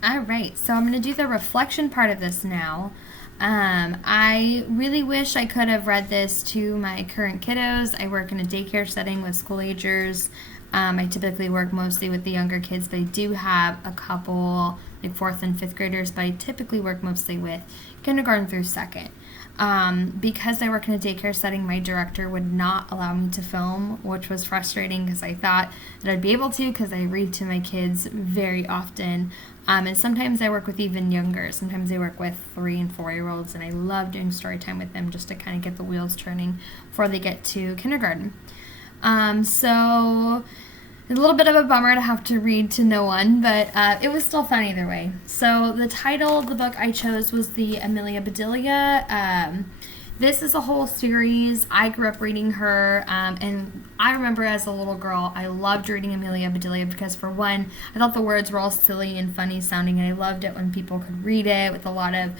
All right, so I'm going to do the reflection part of this now. I really wish I could have read this to my current kiddos. I work in a daycare setting with school agers. I typically work mostly with the younger kids, but I do have a couple, like fourth and fifth graders, but I typically work mostly with kindergarten through second. Because I work in a daycare setting, my director would not allow me to film, which was frustrating because I thought that I'd be able to because I read to my kids very often. And sometimes I work with even younger. Sometimes I work with 3 and 4 year olds, and I love doing story time with them just to kind of get the wheels turning before they get to kindergarten. So a little bit of a bummer to have to read to no one, but it was still fun either way. So the title of the book I chose was the Amelia Bedelia. This is a whole series. I grew up reading her, and I remember as a little girl, I loved reading Amelia Bedelia because, for one, I thought the words were all silly and funny sounding, and I loved it when people could read it with a lot of,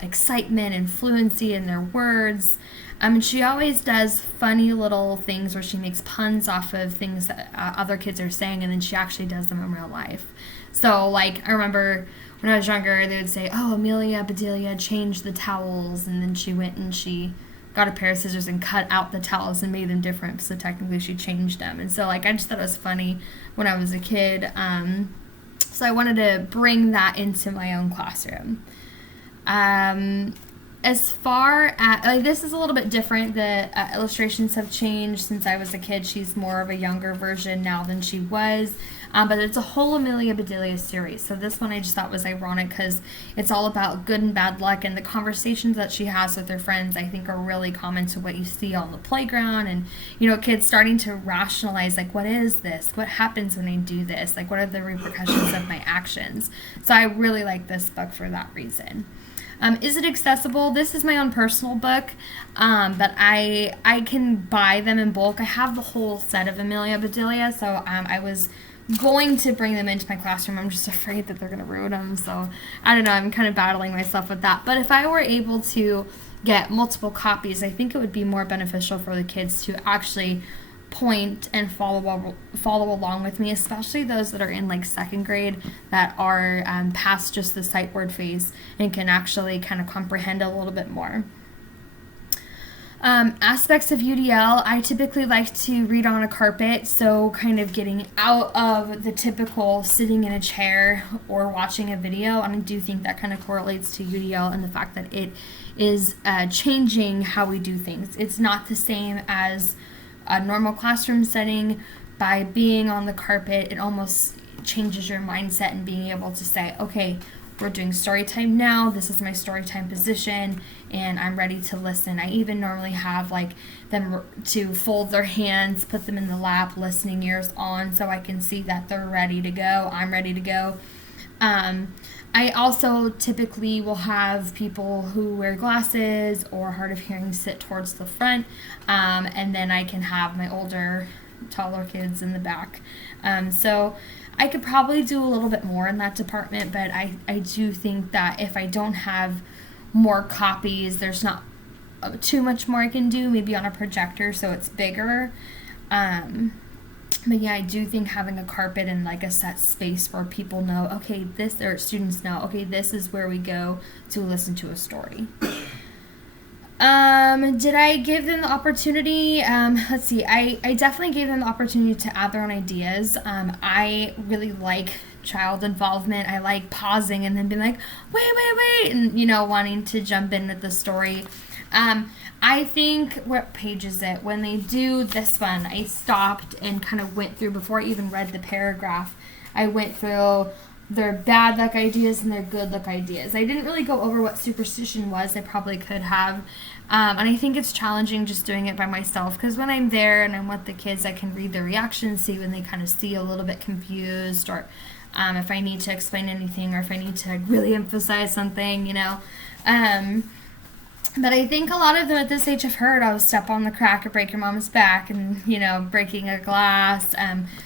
excitement and fluency in their words. And she always does funny little things where she makes puns off of things that other kids are saying, and then she actually does them in real life. So, I remember when I was younger, they would say, "Oh, Amelia Bedelia changed the towels," and then she went and she got a pair of scissors and cut out the towels and made them different, so technically she changed them. And so, I just thought it was funny when I was a kid. So I wanted to bring that into my own classroom. As far as, this is a little bit different. The illustrations have changed since I was a kid. She's more of a younger version now than she was. But it's a whole Amelia Bedelia series. So this one I just thought was ironic because it's all about good and bad luck, and the conversations that she has with her friends I think are really common to what you see on the playground, and kids starting to rationalize, what is this? What happens when I do this? What are the repercussions of my actions? So I really like this book for that reason. Is it accessible? This is my own personal book, but I can buy them in bulk. I have the whole set of Amelia Bedelia, so I was going to bring them into my classroom. I'm just afraid that they're going to ruin them, so I don't know. I'm kind of battling myself with that. But if I were able to get multiple copies, I think it would be more beneficial for the kids to actually point and follow along with me, especially those that are in second grade that are past just the sight word phase and can actually kind of comprehend a little bit more. Aspects of UDL, I typically like to read on a carpet, so kind of getting out of the typical sitting in a chair or watching a video, and I do think that kind of correlates to UDL and the fact that it is changing how we do things. It's not the same as a normal classroom setting. By being on the carpet, it almost changes your mindset and being able to say, okay, we're doing story time now. This is my story time position, and I'm ready to listen. I even normally have them to fold their hands, put them in the lap, listening ears on, so I can see that they're ready to go. I'm ready to go. I also typically will have people who wear glasses or hard of hearing sit towards the front, and then I can have my older, taller kids in the back. So I could probably do a little bit more in that department, but I do think that if I don't have more copies, there's not too much more I can do, maybe on a projector so it's bigger. But yeah, I do think having a carpet and a set space where people know, okay, or students know, okay, this is where we go to listen to a story. Did I give them the opportunity? Let's see. I definitely gave them the opportunity to add their own ideas. I really like child involvement. I like pausing and then being like, wait, and, wanting to jump in with the story. I think, what page is it? When they do this one, I stopped and kind of went through, before I even read the paragraph, I went through their bad luck ideas and their good luck ideas. I didn't really go over what superstition was. I probably could have. And I think it's challenging just doing it by myself, because when I'm there and I'm with the kids, I can read their reactions, see when they kind of see a little bit confused, or if I need to explain anything, or if I need to really emphasize something, But I think a lot of them at this age have heard, oh, step on the crack or break your mama's back, and, breaking a glass,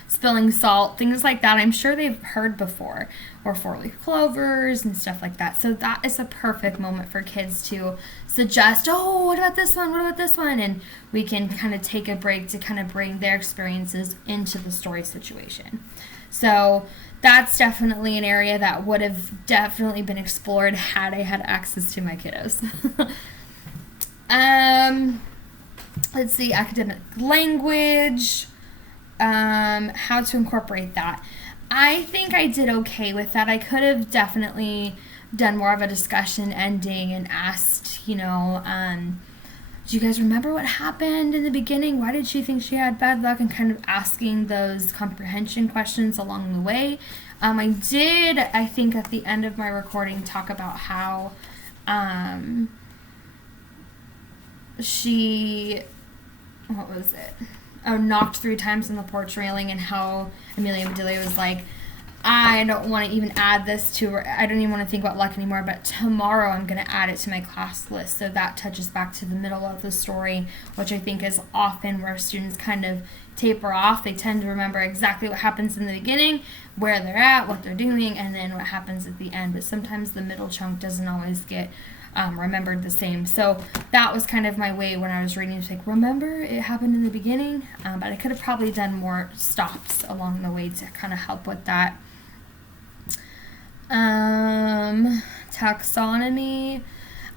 spilling salt, things like that. I'm sure they've heard before, or four-leaf clovers and stuff like that. So that is a perfect moment for kids to suggest, oh, what about this one? What about this one? And we can kind of take a break to kind of bring their experiences into the story situation. So that's definitely an area that would have definitely been explored had I had access to my kiddos. Let's see, academic language, how to incorporate that. I think I did okay with that. I could have definitely done more of a discussion ending and asked, do you guys remember what happened in the beginning? Why did she think she had bad luck? And kind of asking those comprehension questions along the way. I did, I think, at the end of my recording, talk about how she, what was it? Oh, knocked 3 times on the porch railing, and how Amelia Bedelia was like, I don't want to even add this to her. I don't even want to think about luck anymore, but tomorrow I'm going to add it to my class list. So that touches back to the middle of the story, which I think is often where students kind of taper off. They tend to remember exactly what happens in the beginning, where they're at, what they're doing, and then what happens at the end. But sometimes the middle chunk doesn't always get remembered the same. So that was kind of my way when I was reading, to like, remember it happened in the beginning, but I could have probably done more stops along the way to kind of help with that. Taxonomy,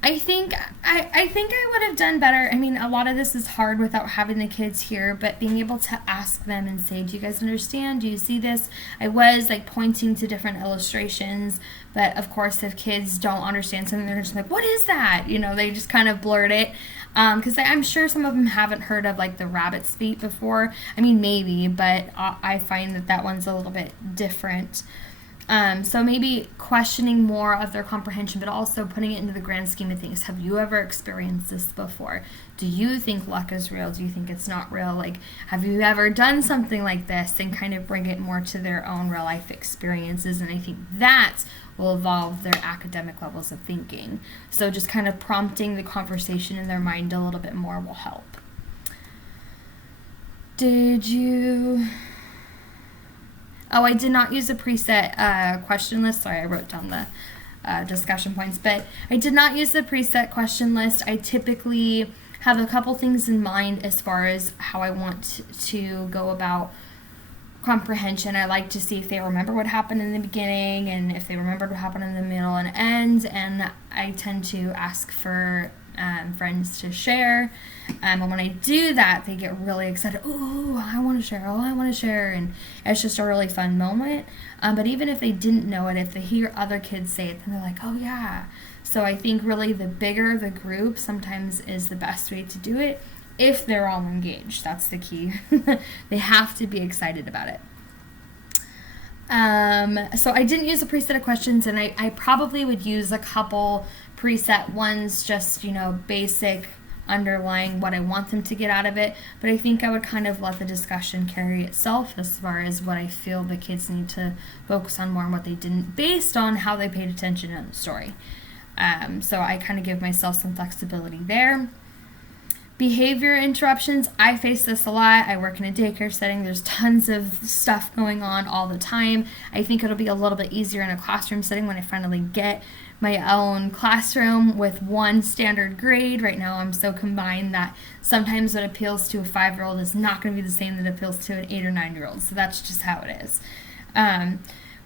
I think I would have done better. I mean, a lot of this is hard without having the kids here, but being able to ask them and say, do you guys understand? Do you see this? I was like pointing to different illustrations, but of course if kids don't understand something, they're just like, what is that? They just kind of blurt it. Because I'm sure some of them haven't heard of like the rabbit's feet before. I mean, maybe, but I find that one's a little bit different. So maybe questioning more of their comprehension, but also putting it into the grand scheme of things. Have you ever experienced this before? Do you think luck is real? Do you think it's not real? Like, have you ever done something like this? And kind of bring it more to their own real life experiences. And I think that will evolve their academic levels of thinking. So just kind of prompting the conversation in their mind a little bit more will help. Oh, I did not use a preset question list. Sorry, I wrote down the discussion points, but I did not use the preset question list. I typically have a couple things in mind as far as how I want to go about comprehension. I like to see if they remember what happened in the beginning and if they remembered what happened in the middle and end, and I tend to ask for friends to share. And when I do that, they get really excited. Oh, I want to share. Oh, I want to share. And it's just a really fun moment. But even if they didn't know it, if they hear other kids say it, then they're like, oh, yeah. So I think really the bigger the group sometimes is the best way to do it if they're all engaged. That's the key. They have to be excited about it. So I didn't use a preset of questions, and I probably would use a couple preset ones, just, basic underlying what I want them to get out of it, but I think I would kind of let the discussion carry itself as far as what I feel the kids need to focus on more and what they didn't, based on how they paid attention in the story. So I kind of give myself some flexibility there. Behavior interruptions, I face this a lot. I work in a daycare setting. There's tons of stuff going on all the time. I think it'll be a little bit easier in a classroom setting when I finally get my own classroom with one standard grade. Right now I'm so combined that sometimes what appeals to a 5-year-old is not going to be the same that appeals to an 8 or 9-year-old. So that's just how it is.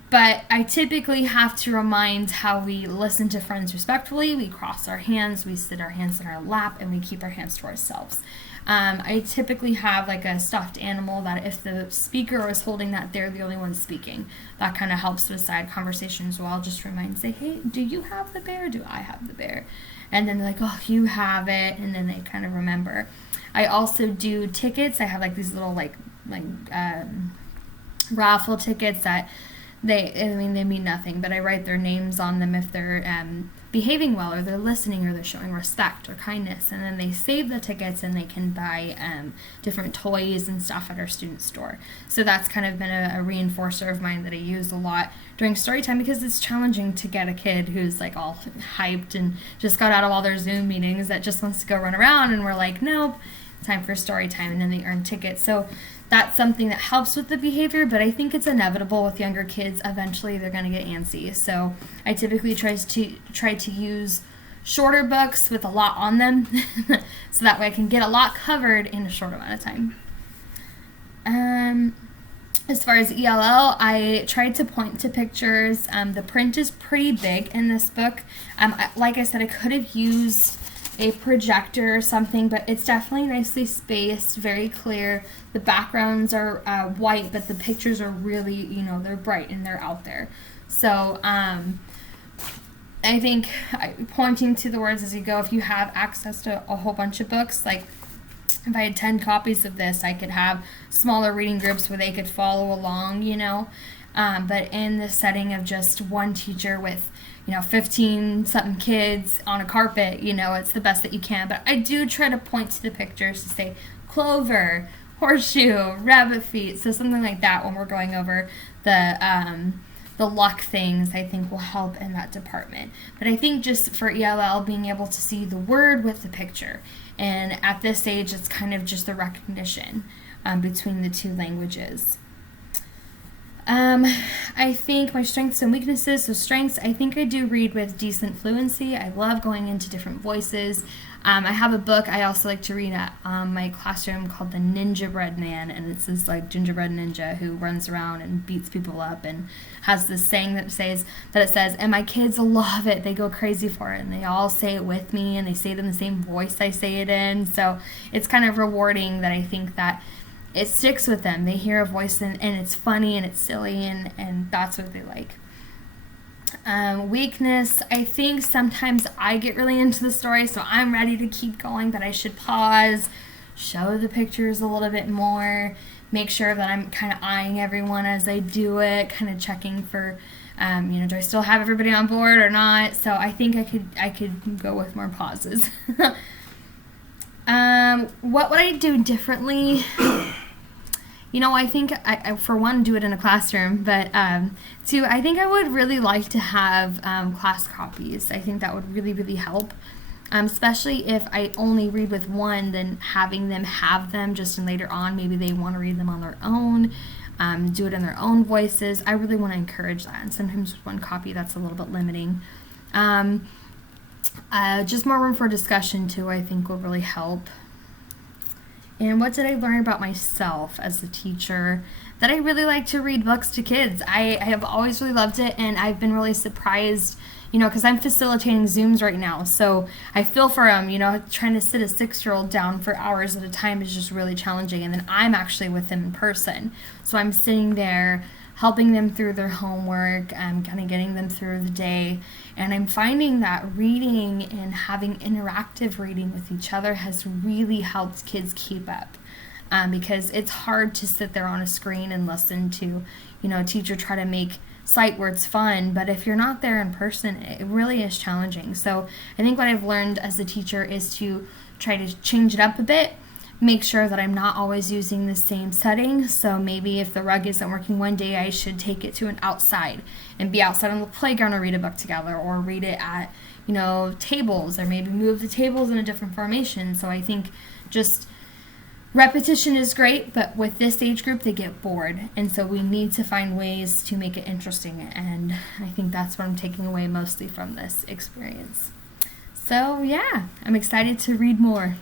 But I typically have to remind how we listen to friends respectfully. We cross our hands, we sit our hands in our lap, and we keep our hands to ourselves. I typically have like a stuffed animal that if the speaker is holding that, they're the only one speaking. That kind of helps with side conversation as well. Just remind, say, hey, do you have the bear? Do I have the bear? And then they're like, oh, you have it. And then they kind of remember. I also do tickets. I have like these little raffle tickets that they mean nothing, but I write their names on them if they're behaving well, or they're listening, or they're showing respect or kindness, and then they save the tickets and they can buy different toys and stuff at our student store. So that's kind of been a reinforcer of mine that I use a lot during story time, because it's challenging to get a kid who's like all hyped and just got out of all their Zoom meetings that just wants to go run around, and we're like, nope, time for story time, and then they earn tickets. So that's something that helps with the behavior, but I think it's inevitable with younger kids. Eventually they're going to get antsy. So I typically try to use shorter books with a lot on them so that way I can get a lot covered in a short amount of time. As far as ELL, I tried to point to pictures. The print is pretty big in this book. Like I said, I could have used a projector or something, but it's definitely nicely spaced, very clear. The backgrounds are white, but the pictures are really, they're bright and they're out there. So I think pointing to the words as you go, if you have access to a whole bunch of books, like if I had 10 copies of this, I could have smaller reading groups where they could follow along, but in the setting of just one teacher with 15 something kids on a carpet, it's the best that you can. But I do try to point to the pictures to say clover, horseshoe, rabbit feet, so something like that when we're going over the luck things, I think will help in that department. But I think just for ELL, being able to see the word with the picture, and at this age it's kind of just the recognition between the two languages. I think my strengths and weaknesses. So strengths, I think I do read with decent fluency. I love going into different voices. I have a book I also like to read at my classroom called The Ninja-Bread Man, and it's this like gingerbread ninja who runs around and beats people up and has this saying that says, and my kids love it. They go crazy for it, and they all say it with me, and they say it in the same voice I say it in. So it's kind of rewarding that I think that it sticks with them. They hear a voice and it's funny and it's silly, and that's what they like. Weakness, I think sometimes I get really into the story, so I'm ready to keep going, but I should pause, show the pictures a little bit more, make sure that I'm kind of eyeing everyone as I do it, kind of checking for, do I still have everybody on board or not? So I think I could go with more pauses. What would I do differently? I think I for one, do it in a classroom, but two, I think I would really like to have class copies. I think that would really, really help, especially if I only read with one, then having them have them just in later on, maybe they want to read them on their own, do it in their own voices. I really want to encourage that, and sometimes with one copy, that's a little bit limiting. Just more room for discussion, too, I think will really help. And what did I learn about myself as a teacher? That I really like to read books to kids. I have always really loved it, and I've been really surprised, because I'm facilitating Zooms right now. So I feel for them, trying to sit a 6-year-old down for hours at a time is just really challenging. And then I'm actually with them in person. So I'm sitting there helping them through their homework, kind of getting them through the day. And I'm finding that reading and having interactive reading with each other has really helped kids keep up, because it's hard to sit there on a screen and listen to, a teacher try to make sight words fun, but if you're not there in person, it really is challenging. So I think what I've learned as a teacher is to try to change it up a bit, make sure that I'm not always using the same setting. So maybe if the rug isn't working one day, I should take it to an outside and be outside on the playground or read a book together, or read it at, tables, or maybe move the tables in a different formation. So I think just repetition is great, but with this age group, they get bored. And so we need to find ways to make it interesting. And I think that's what I'm taking away mostly from this experience. So yeah, I'm excited to read more.